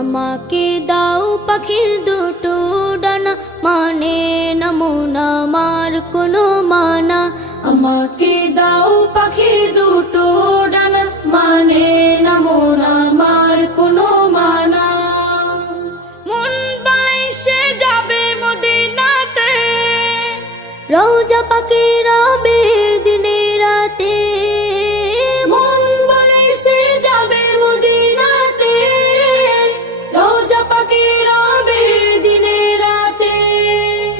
আমাকে দাও পাখির দুটো ডানা, মানে না মন আমার কোনো মানা। আমাকে দাও পাখির দুটো ডানা, মানে না মন আমার কোনো মানা। মন বলে সে যাবে মদিনাতে, রওজা পাকের রবে